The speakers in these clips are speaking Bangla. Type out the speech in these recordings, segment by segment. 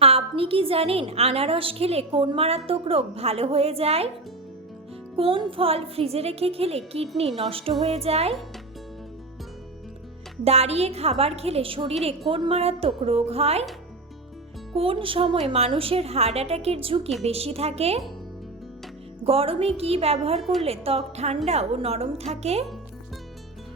আপনি কি জানেন আনারস খেলে কোন মারাত্মক রোগ ভালো হয়ে যায়? কোন ফল ফ্রিজে রেখে খেলে কিডনি নষ্ট হয়ে যায়? দাঁড়িয়ে খাবার খেলে শরীরে কোন মারাত্মক রোগ হয়? কোন সময় মানুষের হার্ট অ্যাটাকের ঝুঁকি বেশি থাকে? গরমে কি ব্যবহার করলে ত্বক ঠান্ডা ও নরম থাকে?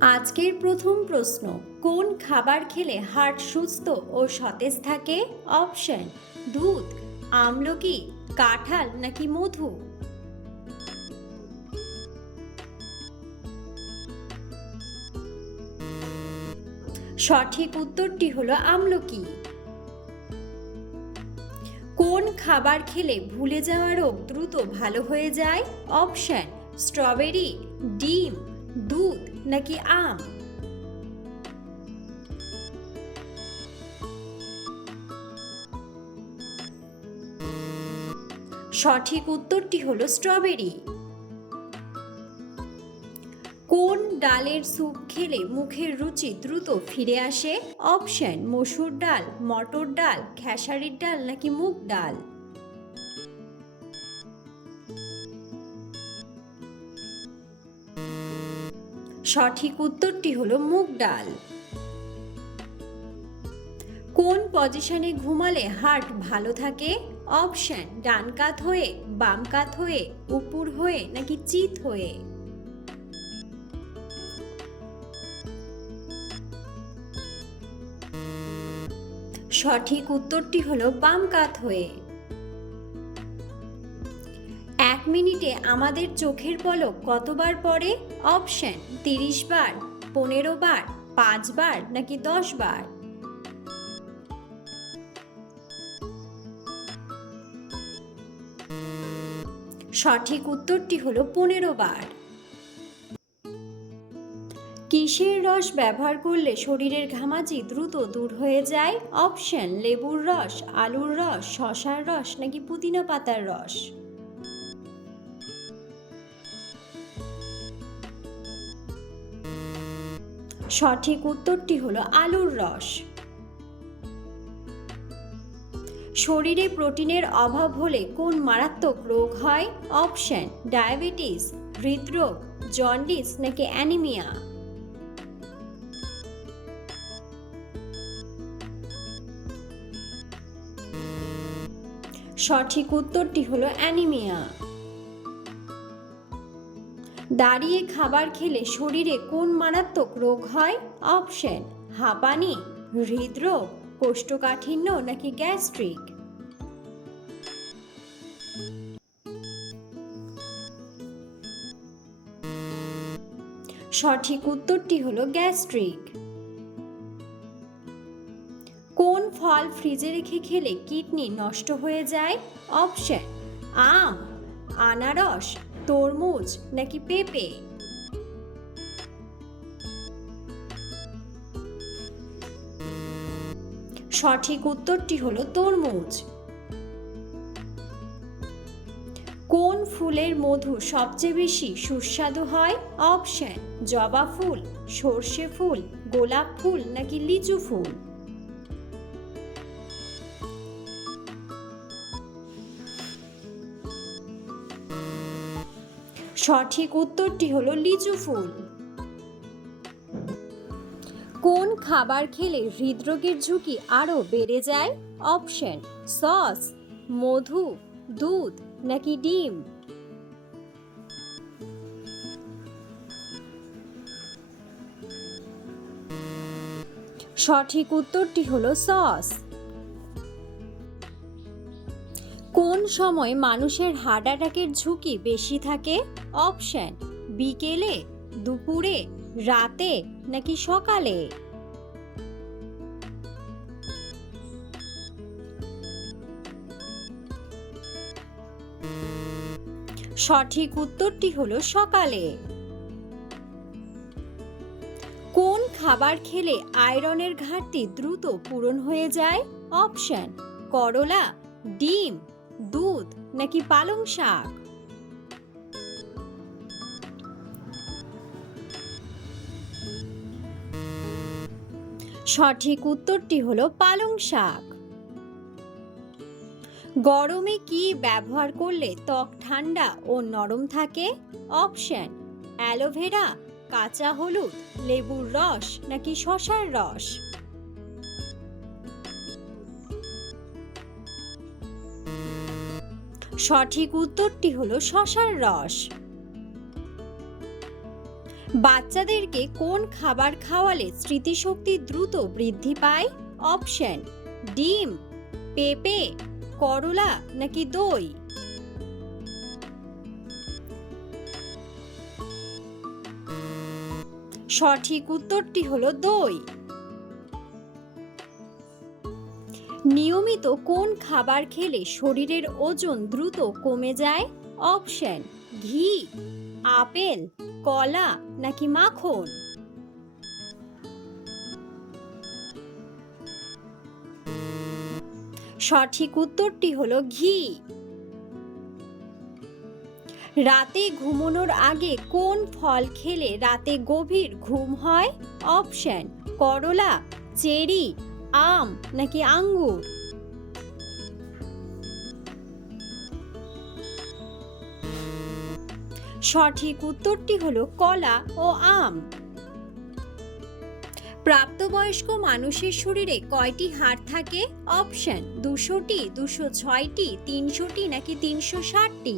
আজকের প্রথম প্রশ্ন, কোন খাবার খেলে হার্ট সুস্থ ও সতেজ থাকে? অপশন, দুধ, আমলকি, কাঁঠাল নাকি মধু? সঠিক উত্তরটি হলো আমলকি। কোন খাবার খেলে ভুলে যাওয়া রোগ দ্রুত ভালো হয়ে যায়? অপশন, স্ট্রবেরি, ডিম, দুধ নাকি আম? সঠিক উত্তরটি হলো স্ট্রবেরি। কোন ডালের স্যুপ খেলে মুখের রুচি দ্রুত ফিরে আসে? অপশন, মসুর ডাল, মটর ডাল, খেসারির ডাল নাকি মুগ ডাল? সঠিক উত্তরটি হলো মুগ ডাল। কোন পজিশনে ঘুমালে হার্ট ভালো থাকে? অপশন, ডান কাত হয়ে, বাম কাত হয়ে, উপর হয়ে, নাকি চিত হয়ে? সঠিক উত্তরটি হলো বাম কাত হয়ে। মিনিটে আমাদের চোখের পলক কতবার পড়ে? অপশন তিরিশ বার, পনেরো বার, পাঁচ বার, নাকি দশ বার? সঠিক উত্তরটি হলো পনেরো বার। কিসের রস ব্যবহার করলে শরীরের ঘামাচি দ্রুত দূর হয়ে যায়? অপশন লেবুর রস, আলুর রস, শশার রস, নাকি পুদিনা পাতার রস? সঠিক উত্তরটি হলো আলুর রস। শরীরে প্রোটিনের অভাব হলে কোন মারাত্মক রোগ হয়? অপশন, ডায়াবেটিস, হৃদরোগ, জন্ডিস নাকি অ্যানিমিয়া? সঠিক উত্তরটি হলো অ্যানিমিয়া। দাঁড়িয়ে খাবার খেলে শরীরে কোন মারাত্মক রোগ হয়? অপশন, হাঁপানি, হৃদরোগ, কোষ্ঠকাঠিন্য নাকি গ্যাস্ট্রিক? সঠিক উত্তরটি হলো গ্যাস্ট্রিক। কোন ফল ফ্রিজে রেখে খেলে কিডনি নষ্ট হয়ে যায়? অপশন, আম, আনারস তরমুজ নাকি পেঁপে? সঠিক উত্তরটি হলো তরমুজ। কোন ফুলের মধু সবচেয়ে বেশি সুস্বাদু হয়? অপশন, জবা ফুল, সর্ষে ফুল, গোলাপ ফুল নাকি লিচু ফুল? সঠিক উত্তরটি হলো লিচু ফুল। কোন খাবার খেলে হৃদরোগের ঝুঁকি আরও বেড়ে যায়? অপশন, সস, মধু, দুধ নাকি ডিম? সঠিক উত্তরটি হলো সস। কোন সময় মানুষের হার্ট অ্যাটাকের ঝুঁকি বেশি থাকে? অপশন, বিকেলে, দুপুরে, রাতে, নাকি সকালে? সঠিক উত্তরটি হলো সকালে। কোন খাবার খেলে আয়রনের ঘাটতি দ্রুত পূরণ হয়ে যায়? অপশন, করলা, ডিম, দুধ, নাকি পালং শাক? সঠিক উত্তরটি হলো পালং শাক। গরমে কি ব্যবহার করলে ত্বক ঠান্ডা ও নরম থাকে? অপশন, অ্যালোভেরা, কাঁচা হলুদ, লেবুর রস নাকি শশার রস? সঠিক উত্তরটি হলো শশার রস। বাচ্চাদেরকে কোন খাবার খাওয়ালে স্মৃতিশক্তি দ্রুত বৃদ্ধি পায়? অপশন, ডিম, পেঁপে, করলা নাকি দই? সঠিক উত্তরটি হলো দই। নিয়মিত কোন খাবার খেলে শরীরের ওজন দ্রুত কমে যায়? অপশন, ঘি। আপেল, কলা নাকি মাখন? সঠিক উত্তরটি হলো ঘি। রাতে ঘুমানোর আগে কোন ফল খেলে রাতে গভীর ঘুম হয়? অপশন, করলা, চেরি, আম নাকি আঙ্গুর? সঠিক উত্তরটি হলো কলা ও আম। প্রাপ্তবয়স্ক মানুষের শরীরে কয়টি হাড় থাকে? অপশন, দুশোটি, দুশো ছয়টি, তিনশোটি নাকি তিনশো ষাটটি?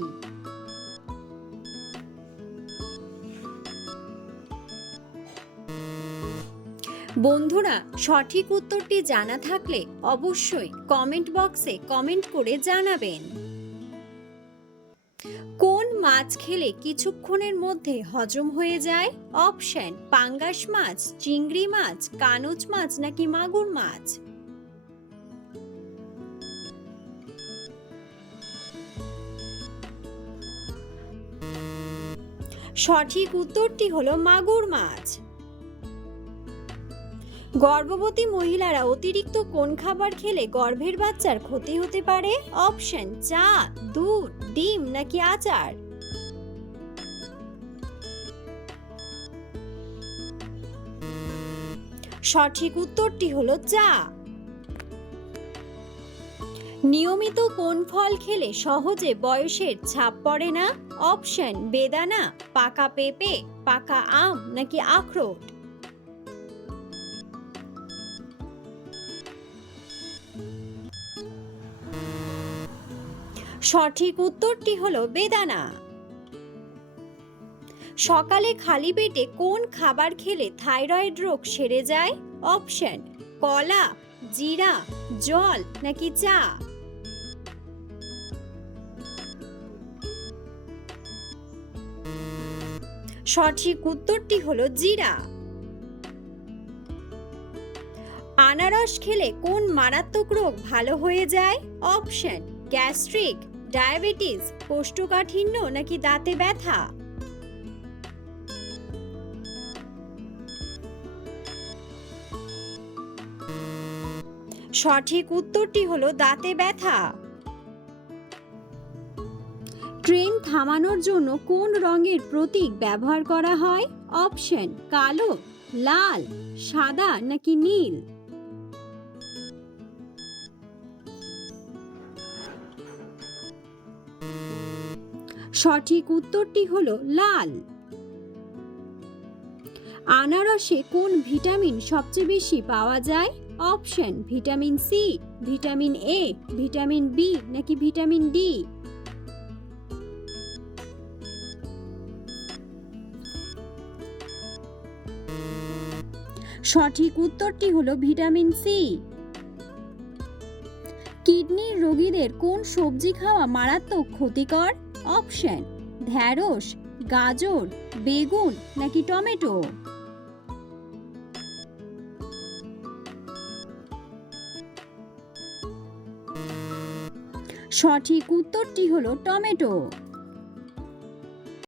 বন্ধুরা, সঠিক উত্তরটি জানা থাকলে অবশ্যই কমেন্ট বক্সে কমেন্ট করে জানাবেন। কোন মাছ খেলে কিছুক্ষণের মধ্যে হজম হয়ে যায়। অপশন, পাঙ্গাস মাছ, চিংড়ি মাছ কানুচ মাছ নাকি মাগুর মাছ? সঠিক উত্তরটি হলো মাগুর মাছ। গর্ভবতী মহিলারা অতিরিক্ত কোন খাবার খেলে গর্ভের বাচ্চার ক্ষতি হতে পারে? অপশন, চা, দুধ, ডিম নাকি আচার? সঠিক উত্তরটি হলো চা। নিয়মিত কোন ফল খেলে সহজে বয়সের ছাপ পড়ে না? অপশন, বেদানা, পাকা পেঁপে, পাকা আম নাকি আখরোট? সঠিক উত্তরটি হলো বেদানা। সকালে খালি পেটে কোন খাবার খেলে থাইরয়েড রোগ সেরে যায়? অপশন, কলা, জিরা, জল নাকি চা? সঠিক উত্তরটি হলো জিরা। আনারস খেলে কোন মারাত্মক রোগ ভালো হয়ে যায়? অপশন, গ্যাস্ট্রিক, ডায়াবেটিস, কোষ্ঠকাঠিন্য নাকি দাঁতে ব্যথা? সঠিক উত্তরটি হলো দাঁতে ব্যথা। ট্রেন থামানোর জন্য কোন রঙের প্রতীক ব্যবহার করা হয়? অপশন, কালো, লাল, সাদা নাকি নীল? সঠিক উত্তরটি হলো লাল। আনারসে কোন ভিটামিন সবচেয়ে বেশি পাওয়া যায়? Option, vitamin C, vitamin A, vitamin B, নাকি ভিটামিন ডি? সঠিক উত্তরটি হলো ভিটামিন সি। কিডনির রোগীদের কোন সবজি খাওয়া মারাত্মক ক্ষতিকর? অপশন, ঢ্যাঁড়স, গাজর, বেগুন, নাকি টমেটো? সঠিক উত্তরটি হলো টমেটো।